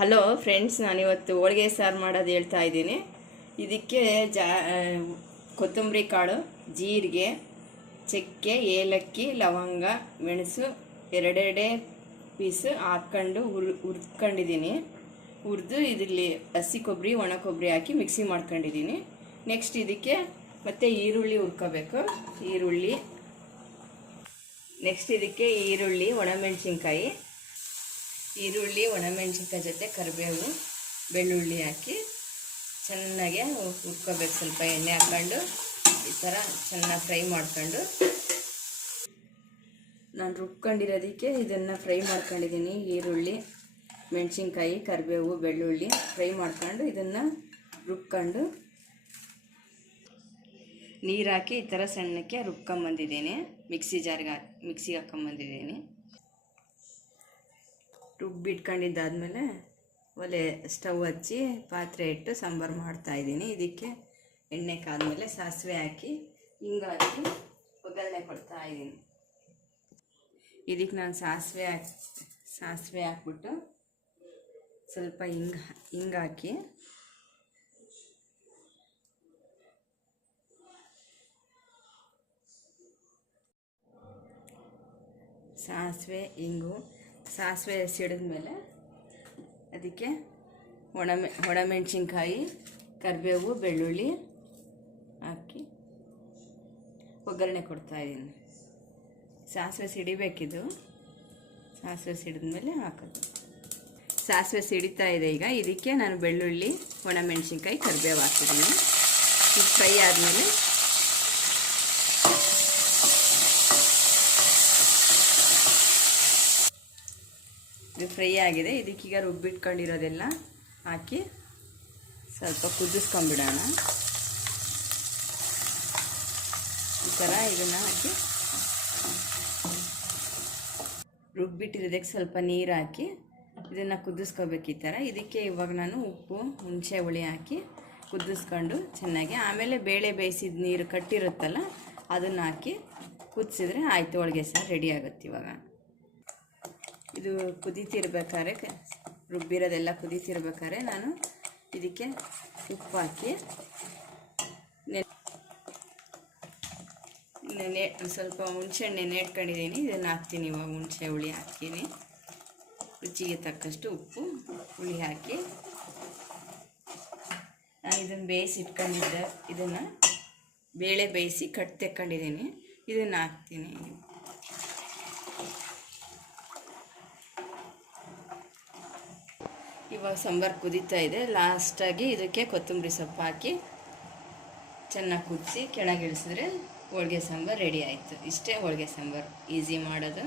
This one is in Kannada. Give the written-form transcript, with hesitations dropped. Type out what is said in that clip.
ಹಲೋ ಫ್ರೆಂಡ್ಸ್, ನಾನಿವತ್ತು ಹೋಳಿಗೆ ಸಾರು ಮಾಡೋದು ಹೇಳ್ತಾ ಇದ್ದೀನಿ. ಇದಕ್ಕೆ ಕೊತ್ತಂಬರಿ ಕಾಳು, ಜೀರಿಗೆ, ಚಕ್ಕೆ, ಏಲಕ್ಕಿ, ಲವಂಗ, ಮೆಣಸು ಎರಡೆರಡೇ ಪೀಸು ಹಾಕ್ಕೊಂಡು ಹುರ್ಕೊಂಡಿದ್ದೀನಿ. ಹುರಿದು ಇದರಲ್ಲಿ ಹಸಿ ಕೊಬ್ಬರಿ, ಒಣ ಕೊಬ್ಬರಿ ಹಾಕಿ ಮಿಕ್ಸಿ ಮಾಡ್ಕೊಂಡಿದ್ದೀನಿ. ನೆಕ್ಸ್ಟ್ ಇದಕ್ಕೆ ಮತ್ತೆ ಈರುಳ್ಳಿ ಹುರ್ಕೋಬೇಕು. ನೆಕ್ಸ್ಟ್ ಇದಕ್ಕೆ ಈರುಳ್ಳಿ, ಒಣಮೆಣಸಿನ್ಕಾಯಿ ಜೊತೆ ಕರಿಬೇವು, ಬೆಳ್ಳುಳ್ಳಿ ಹಾಕಿ ಚೆನ್ನಾಗೆ ಹುರ್ಕೋಬೇಕು. ಸ್ವಲ್ಪ ಎಣ್ಣೆ ಹಾಕ್ಕೊಂಡು ಈ ಥರ ಚೆನ್ನಾಗಿ ಫ್ರೈ ಮಾಡ್ಕೊಂಡು, ನಾನು ರುಬ್ಕೊಂಡಿರೋದಕ್ಕೆ ಇದನ್ನು ಫ್ರೈ ಮಾಡ್ಕೊಂಡಿದ್ದೀನಿ. ಈರುಳ್ಳಿ, ಮೆಣಸಿನ್ಕಾಯಿ, ಕರಿಬೇವು, ಬೆಳ್ಳುಳ್ಳಿ ಫ್ರೈ ಮಾಡ್ಕೊಂಡು ಇದನ್ನು ರುಬ್ಕೊಂಡು ನೀರು ಹಾಕಿ ಈ ಥರ ಸಣ್ಣಕ್ಕೆ ರುಬ್ಕೊಂಬಂದಿದ್ದೀನಿ. ಮಿಕ್ಸಿಗೆ ಹಾಕ್ಕೊಂಬಂದಿದ್ದೀನಿ. ರುಬ್ಬಿಟ್ಕೊಂಡಿದ್ದಾದಮೇಲೆ ಒಲೆ ಸ್ಟವ್ ಹಚ್ಚಿ ಪಾತ್ರೆ ಇಟ್ಟು ಸಾಂಬಾರು ಮಾಡ್ತಾಯಿದ್ದೀನಿ. ಇದಕ್ಕೆ ಎಣ್ಣೆ ಕಾದ್ಮೇಲೆ ಸಾಸಿವೆ ಹಾಕಿ ಹಿಂಗೆ ಹಾಕಿ ಒಗ್ಗರಣೆ ಕೊಡ್ತಾಯಿದ್ದೀನಿ. ಇದಕ್ಕೆ ನಾನು ಸಾಸಿವೆ ಹಾಕ್ಬಿಟ್ಟು ಸ್ವಲ್ಪ ಹಿಂಗೆ ಹಾಕಿ ಸಾಸಿವೆ ಸಿಡಿದ್ಮೇಲೆ ಅದಕ್ಕೆ ಒಣಮೆಣಸಿನ್ಕಾಯಿ, ಕರಿಬೇವು, ಬೆಳ್ಳುಳ್ಳಿ ಹಾಕಿ ಒಗ್ಗರಣೆ ಕೊಡ್ತಾಯಿದ್ದೀನಿ. ಸಾಸಿವೆ ಸಿಡಿಬೇಕಿದು. ಸಾಸಿವೆ ಸಿಡಿದ್ಮೇಲೆ ಹಾಕೋದು. ಸಾಸಿವೆ ಸಿಡಿತಾ ಇದೆ ಈಗ. ಇದಕ್ಕೆ ನಾನು ಬೆಳ್ಳುಳ್ಳಿ, ಒಣಮೆಣಸಿನ್ಕಾಯಿ, ಕರಿಬೇವು ಹಾಕಿದ್ದೀನಿ. ಇದು ಫ್ರೈ ಆದಮೇಲೆ ಇದು ಫ್ರೈ ಆಗಿದೆ. ಇದಕ್ಕೀಗ ರುಬ್ಬಿಟ್ಕೊಂಡಿರೋದೆಲ್ಲ ಹಾಕಿ ಸ್ವಲ್ಪ ಕುದಿಸ್ಕೊಂಬಿಡೋಣ. ಈ ಥರ ಇದನ್ನು ಹಾಕಿ ರುಬ್ಬಿಟ್ಟಿರೋದಕ್ಕೆ ಸ್ವಲ್ಪ ನೀರು ಹಾಕಿ ಇದನ್ನು ಕುದಿಸ್ಕೋಬೇಕು. ಈ ಥರ ಇದಕ್ಕೆ ಇವಾಗ ನಾನು ಉಪ್ಪು, ಹುಣಸೆ ಹುಳಿ ಹಾಕಿ ಕುದಿಸ್ಕೊಂಡು ಚೆನ್ನಾಗಿ, ಆಮೇಲೆ ಬೇಳೆ ಬೇಯಿಸಿದ ನೀರು ಕಟ್ಟಿರುತ್ತಲ್ಲ ಅದನ್ನು ಹಾಕಿ ಕುದಿಸಿದ್ರೆ ಆಯಿತು, ಹೋಳಿಗೆ ಸಾರು ರೆಡಿ ಆಗುತ್ತೆ. ಇವಾಗ ಇದು ಕುದೀತಿರ್ಬೇಕಾದ್ರೆ, ರುಬ್ಬಿರೋದೆಲ್ಲ ಕುದೀತಿರ್ಬೇಕಾದ್ರೆ ನಾನು ಇದಕ್ಕೆ ಉಪ್ಪು ಹಾಕಿ ಸ್ವಲ್ಪ ಹುಣಸೆಹಣ್ಣು ನೆನೆ ಇಟ್ಕೊಂಡಿದ್ದೀನಿ. ಇದನ್ನು ಹಾಕ್ತೀನಿ. ಇವಾಗ ಹುಣಸೆ ಹುಳಿ ಹಾಕ್ತೀನಿ. ರುಚಿಗೆ ತಕ್ಕಷ್ಟು ಉಪ್ಪು, ಹುಳಿ ಹಾಕಿ ನಾನು ಇದನ್ನು ಬೇಯಿಸಿಟ್ಕೊಂಡಿದ್ದೆ. ಇದನ್ನು ಬೇಳೆ ಬೇಯಿಸಿ ತೆಕ್ಕೊಂಡಿದ್ದೀನಿ. ಇದನ್ನು ಹಾಕ್ತೀನಿ. ಇವಾಗ ಸಾಂಬಾರು ಕುದೀತಾ ಇದೆ. ಲಾಸ್ಟಾಗಿ ಇದಕ್ಕೆ ಕೊತ್ತಂಬರಿ ಸೊಪ್ಪು ಹಾಕಿ ಚೆನ್ನಾಗಿ ಕುದಿಸಿ ಕೆಳಗಿಳಿಸಿದ್ರೆ ಹೋಳಿಗೆ ಸಾಂಬಾರು ರೆಡಿ ಆಯಿತು. ಇಷ್ಟೇ ಹೋಳಿಗೆ ಸಾಂಬಾರು, ಈಸಿ ಮಾಡೋದು.